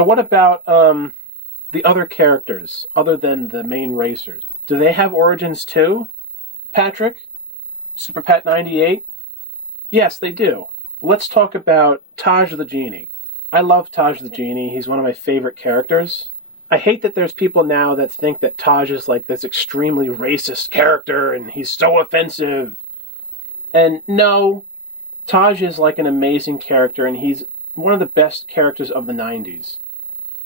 So what about the other characters, other than the main racers? Do they have origins too, Patrick? Super Pat 98? Yes, they do. Let's talk about Taj the Genie. I love Taj the Genie. He's one of my favorite characters. I hate that there's people now that think that Taj is like this extremely racist character and he's so offensive. And no, Taj is like an amazing character and he's one of the best characters of the 90s.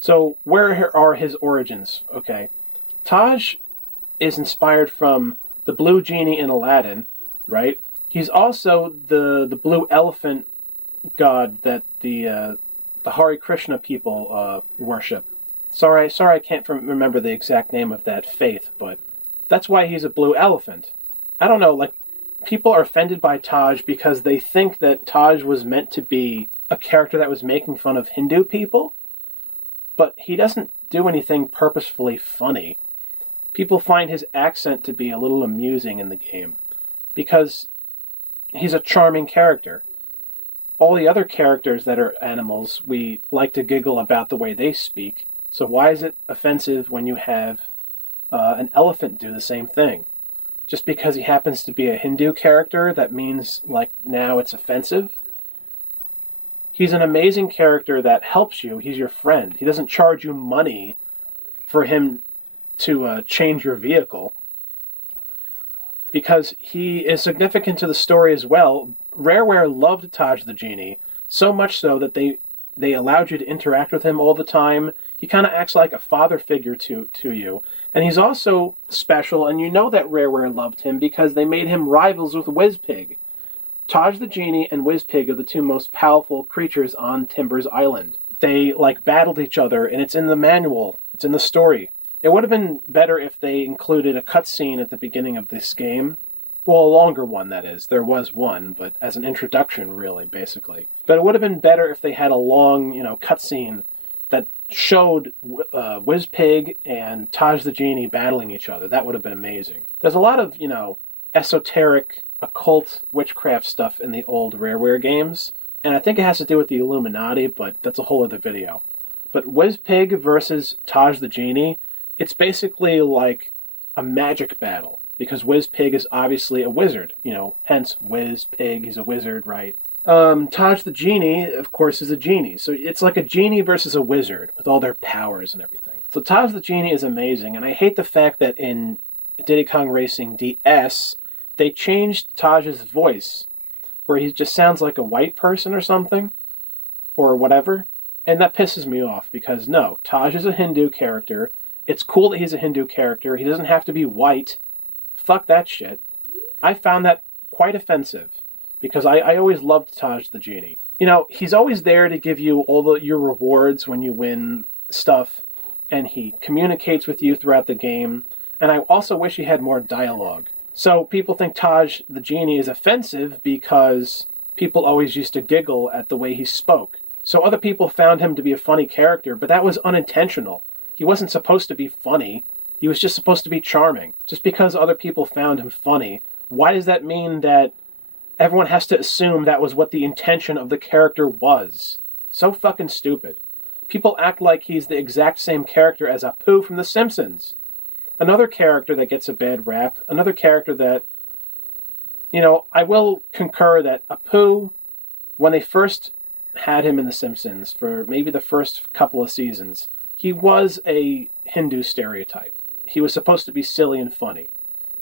So where are his origins? Okay. Taj is inspired from the blue genie in Aladdin, right? He's also the blue elephant god that the Hare Krishna people worship. Sorry, I can't remember the exact name of that faith, but that's why he's a blue elephant. I don't know, like, people are offended by Taj because they think that Taj was meant to be a character that was making fun of Hindu people, but he doesn't do anything purposefully funny. People find his accent to be a little amusing in the game because he's a charming character. All the other characters that are animals, we like to giggle about the way they speak. So why is it offensive when you have an elephant do the same thing? Just because he happens to be a Hindu character, that means, like, now it's offensive? He's an amazing character that helps you. He's your friend. He doesn't charge you money for him to change your vehicle. Because he is significant to the story as well. Rareware loved Taj the Genie, so much so that they allowed you to interact with him all the time. He kind of acts like a father figure to you. And he's also special, and you know that Rareware loved him because they made him rivals with WizPig. Taj the Genie and WizPig are the two most powerful creatures on Timbers Island. They, like, battled each other, and it's in the manual. It's in the story. It would have been better if they included a cutscene at the beginning of this game. Well, a longer one, that is. There was one, but as an introduction, really, basically. But it would have been better if they had a long, cutscene that showed WizPig and Taj the Genie battling each other. That would have been amazing. There's a lot of, esoteric, occult witchcraft stuff in the old Rareware games, and I think it has to do with the Illuminati, but that's a whole other video. But WizPig versus Taj the Genie, it's basically like a magic battle, because WizPig is obviously a wizard, hence WizPig, he's a wizard, right? Taj the Genie, of course, is a genie, so it's like a genie versus a wizard, with all their powers and everything. So Taj the Genie is amazing, and I hate the fact that in Diddy Kong Racing DS, they changed Taj's voice, where he just sounds like a white person or something, or whatever, and that pisses me off, because no, Taj is a Hindu character. It's cool that he's a Hindu character. He doesn't have to be white. Fuck that shit. I found that quite offensive, because I always loved Taj the Genie. He's always there to give you all your rewards when you win stuff, and he communicates with you throughout the game, and I also wish he had more dialogue. So people think Taj the Genie is offensive because people always used to giggle at the way he spoke. So other people found him to be a funny character, but that was unintentional. He wasn't supposed to be funny. He was just supposed to be charming. Just because other people found him funny, why does that mean that everyone has to assume that was what the intention of the character was? So fucking stupid. People act like he's the exact same character as Apu from The Simpsons. Another character that gets a bad rap, another character that, I will concur that Apu, when they first had him in The Simpsons, for maybe the first couple of seasons, he was a Hindu stereotype. He was supposed to be silly and funny.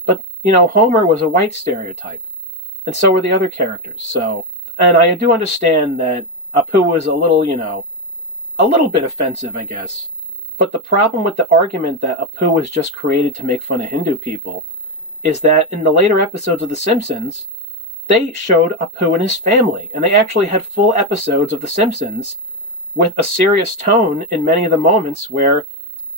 But, Homer was a white stereotype. And so were the other characters. So, and I do understand that Apu was a little bit offensive, I guess. But the problem with the argument that Apu was just created to make fun of Hindu people is that in the later episodes of The Simpsons, they showed Apu and his family, and they actually had full episodes of The Simpsons with a serious tone in many of the moments where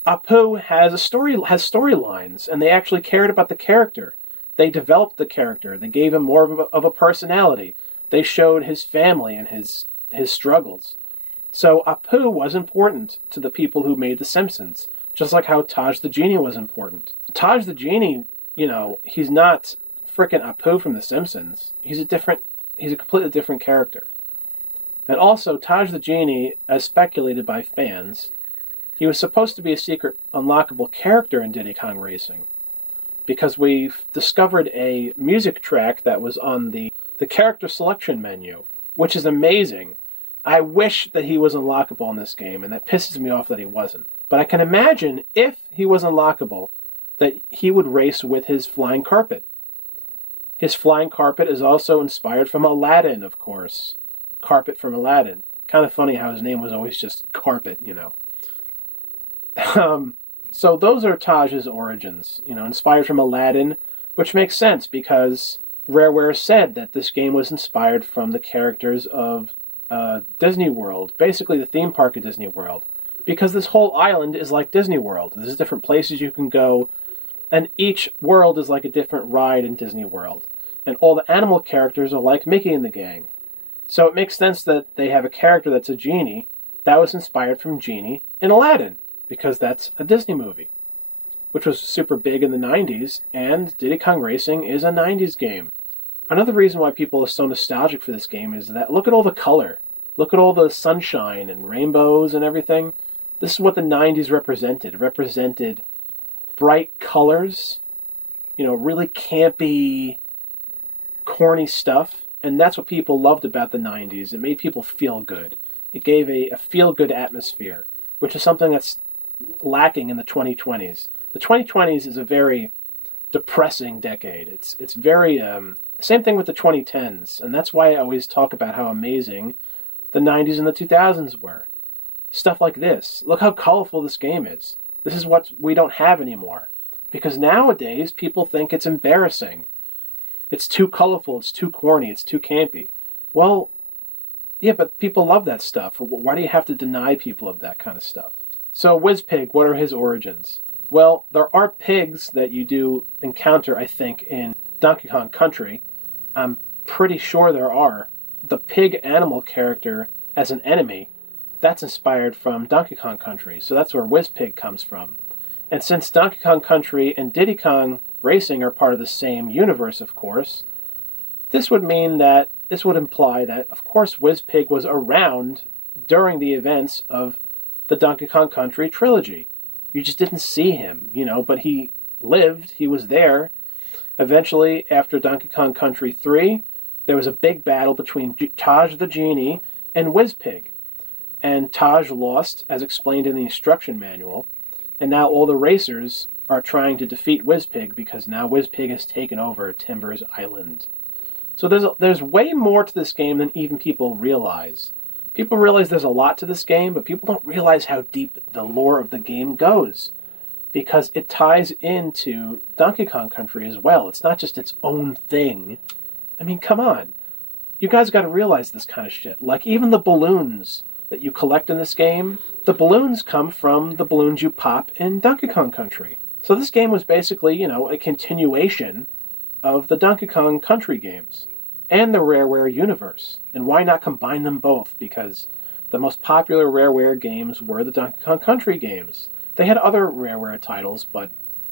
Apu has storylines, and they actually cared about the character. They developed the character. They gave him more of a personality. They showed his family and his struggles. So Apu was important to the people who made The Simpsons, just like how Taj the Genie was important. Taj the Genie, he's not frickin' Apu from The Simpsons. He's a completely different character. And also, Taj the Genie, as speculated by fans, he was supposed to be a secret unlockable character in Diddy Kong Racing, because we've discovered a music track that was on the character selection menu, which is amazing. I wish that he was unlockable in this game, and that pisses me off that he wasn't. But I can imagine if he was unlockable, that he would race with his flying carpet. His flying carpet is also inspired from Aladdin, of course. Carpet from Aladdin. Kind of funny how his name was always just Carpet, you know. So those are Taj's origins, you know, inspired from Aladdin, which makes sense because Rareware said that this game was inspired from the characters of Disney World, basically the theme park of Disney World, because this whole island is like Disney World. There's different places you can go, and each world is like a different ride in Disney World. And all the animal characters are like Mickey and the gang. So it makes sense that they have a character that's a genie that was inspired from Genie in Aladdin, because that's a Disney movie, which was super big in the 90s, and Diddy Kong Racing is a 90s game. Another reason why people are so nostalgic for this game is that look at all the color. Look at all the sunshine and rainbows and everything. This is what the 90s represented. It represented bright colors, you know, really campy, corny stuff, and that's what people loved about the 90s. It made people feel good. It gave a feel-good atmosphere, which is something that's lacking in the 2020s. The 2020s is a very depressing decade. It's very same thing with the 2010s, and that's why I always talk about how amazing the 90s and the 2000s were. Stuff like this. Look how colorful this game is. This is what we don't have anymore, because nowadays people think it's embarrassing. It's too colorful, it's too corny, it's too campy. Well, yeah, but people love that stuff. Why do you have to deny people of that kind of stuff? So WizPig, what are his origins? Well, there are pigs that you do encounter, I think, in Donkey Kong Country. I'm pretty sure there are. The pig animal character as an enemy, that's inspired from Donkey Kong Country. So that's where WizPig comes from. And since Donkey Kong Country and Diddy Kong Racing are part of the same universe, of course, this would imply that, of course, WizPig was around during the events of the Donkey Kong Country trilogy. You just didn't see him, you know, but he lived, he was there. Eventually, after Donkey Kong Country 3, there was a big battle between Taj the Genie and WizPig. And Taj lost, as explained in the instruction manual, and now all the racers are trying to defeat WizPig because now WizPig has taken over Timber's Island. So there's way more to this game than even people realize. People realize there's a lot to this game, but people don't realize how deep the lore of the game goes, because it ties into Donkey Kong Country as well. It's not just its own thing. I mean, come on. You guys got to realize this kind of shit. Like, even the balloons that you collect in this game, the balloons come from the balloons you pop in Donkey Kong Country. So this game was basically, you know, a continuation of the Donkey Kong Country games and the Rareware universe. And why not combine them both? Because the most popular Rareware games were the Donkey Kong Country games. They had other Rareware titles, but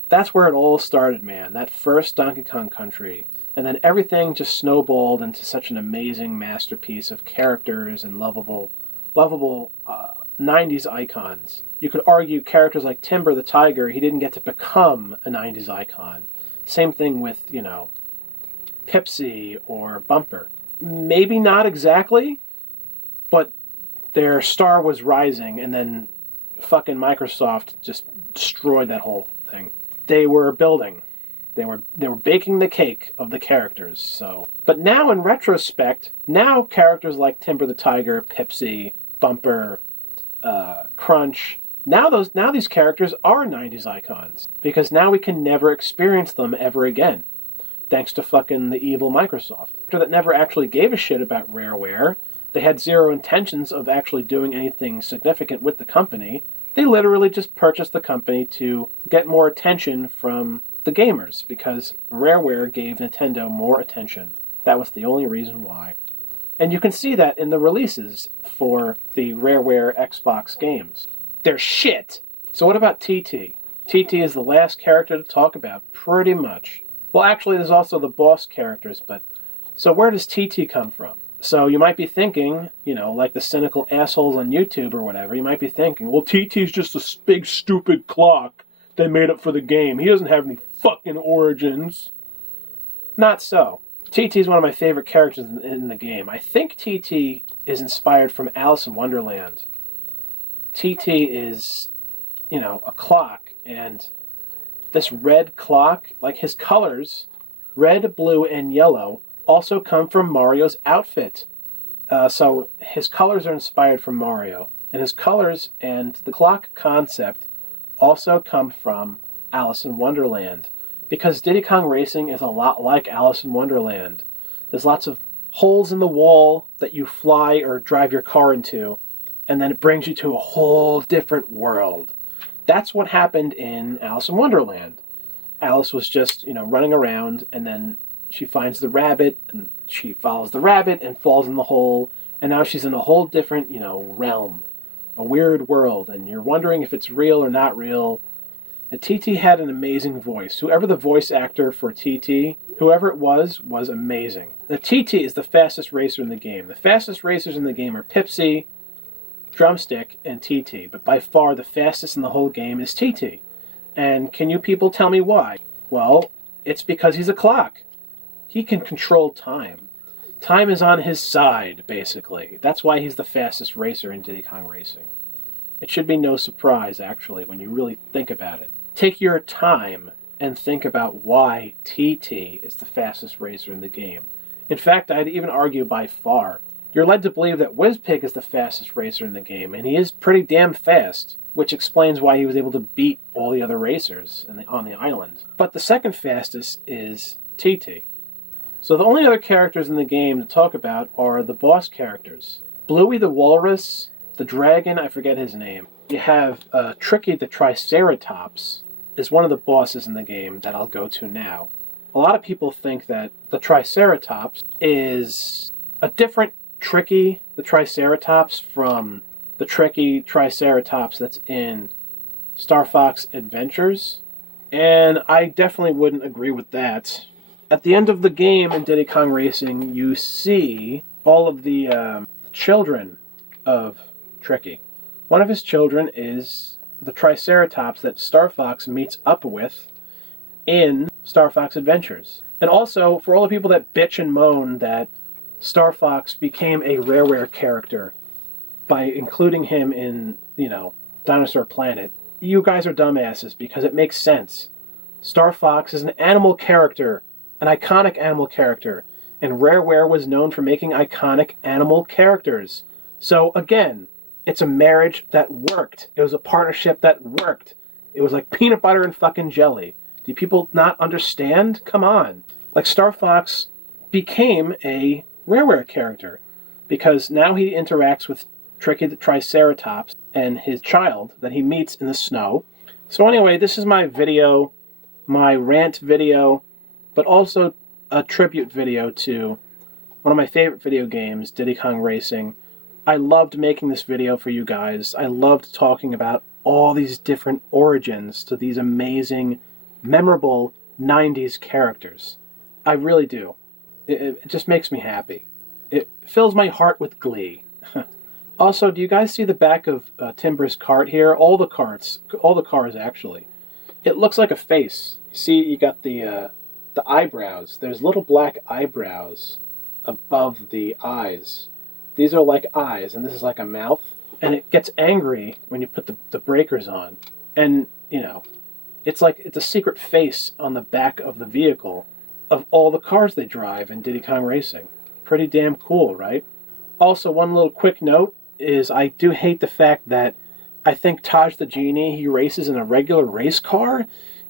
that's where it all started, man. That first Donkey Kong Country. And then everything just snowballed into such an amazing masterpiece of characters and lovable 90s icons. You could argue characters like Timber the Tiger, he didn't get to become a 90s icon. Same thing with, you know, Pipsy or Bumper. Maybe not exactly, but their star was rising, and then fucking Microsoft just destroyed that whole thing. They were building. They were baking the cake of the characters. So, but now in retrospect, now characters like Timber the Tiger, Pipsy, Bumper, Crunch, now these characters are 90s icons, because now we can never experience them ever again, thanks to fucking the evil Microsoft, that never actually gave a shit about Rareware. They had zero intentions of actually doing anything significant with the company. They literally just purchased the company to get more attention from the gamers, because Rareware gave Nintendo more attention. That was the only reason why. And you can see that in the releases for the Rareware Xbox games. They're shit! So what about TT? TT is the last character to talk about, pretty much. Well, actually, there's also the boss characters, but... So where does TT come from? So you might be thinking, you know, like the cynical assholes on YouTube or whatever, you might be thinking, well, TT's just a big stupid clock they made up for the game. He doesn't have any fucking origins. Not so. TT is one of my favorite characters in the game. I think TT is inspired from Alice in Wonderland. TT is, you know, a clock, and this red clock, like his colors, red, blue, and yellow, also come from Mario's outfit. So his colors are inspired from Mario, and his colors and the clock concept also come from Alice in Wonderland, because Diddy Kong Racing is a lot like Alice in Wonderland. There's lots of holes in the wall that you fly or drive your car into, and then it brings you to a whole different world. That's what happened in Alice in Wonderland. Alice was just, you know, running around, and then she finds the rabbit, and she follows the rabbit and falls in the hole, and now she's in a whole different, you know, realm, a weird world, and you're wondering if it's real or not real. And TT had an amazing voice. Whoever the voice actor for TT, whoever it was amazing. The TT is the fastest racer in the game. The fastest racers in the game are Pipsy, Drumstick, and TT, but by far the fastest in the whole game is TT. And can you people tell me why? Well, it's because he's a clock. He can control time. Time is on his side, basically. That's why he's the fastest racer in Diddy Kong Racing. It should be no surprise, actually, when you really think about it. Take your time and think about why TT is the fastest racer in the game. In fact, I'd even argue by far. You're led to believe that WizPig is the fastest racer in the game, and he is pretty damn fast, which explains why he was able to beat all the other racers on the island. But the second fastest is TT. So the only other characters in the game to talk about are the boss characters. Bluey the Walrus, the Dragon, I forget his name. You have Tricky the Triceratops, is one of the bosses in the game that I'll go to now. A lot of people think that the Triceratops is a different Tricky the Triceratops from the Tricky Triceratops that's in Star Fox Adventures, and I definitely wouldn't agree with that. At the end of the game in Diddy Kong Racing, you see all of the children of Tricky. One of his children is the Triceratops that Star Fox meets up with in Star Fox Adventures. And also, for all the people that bitch and moan that Star Fox became a Rareware character by including him in, you know, Dinosaur Planet, you guys are dumbasses, because it makes sense. Star Fox is an animal character, an iconic animal character, and Rareware was known for making iconic animal characters. So again, it's a marriage that worked. It was a partnership that worked. It was like peanut butter and fucking jelly. Do people not understand? Come on. Like, Star Fox became a Rareware character because now he interacts with Tricky the Triceratops and his child that he meets in the snow. So anyway, this is my video, my rant video, but also a tribute video to one of my favorite video games, Diddy Kong Racing. I loved making this video for you guys. I loved talking about all these different origins to these amazing, memorable 90s characters. I really do. It just makes me happy. It fills my heart with glee. Also, do you guys see the back of Timber's cart here? All the cars actually. It looks like a face. See, you got the eyebrows. There's little black eyebrows above the eyes. These are like eyes, and this is like a mouth. And it gets angry when you put the breakers on. And, you know, it's like it's a secret face on the back of the vehicle of all the cars they drive in Diddy Kong Racing. Pretty damn cool, right? Also, one little quick note is I do hate the fact that I think Taj the Genie, he races in a regular race car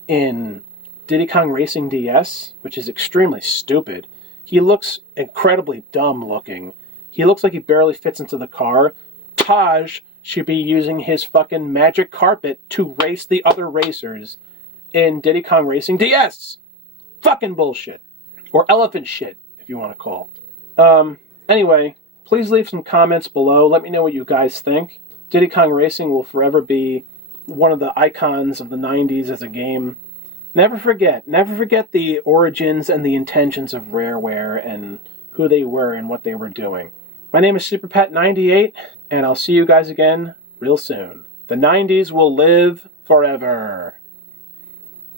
in Diddy Kong Racing DS, which is extremely stupid. He looks incredibly dumb looking. He looks like he barely fits into the car. Taj should be using his fucking magic carpet to race the other racers in Diddy Kong Racing DS. Fucking bullshit. Or elephant shit, if you want to call. Anyway, please leave some comments below. Let me know what you guys think. Diddy Kong Racing will forever be one of the icons of the 90s as a game. Never forget the origins and the intentions of Rareware and who they were and what they were doing. My name is SuperPet98, and I'll see you guys again real soon. The 90s will live forever.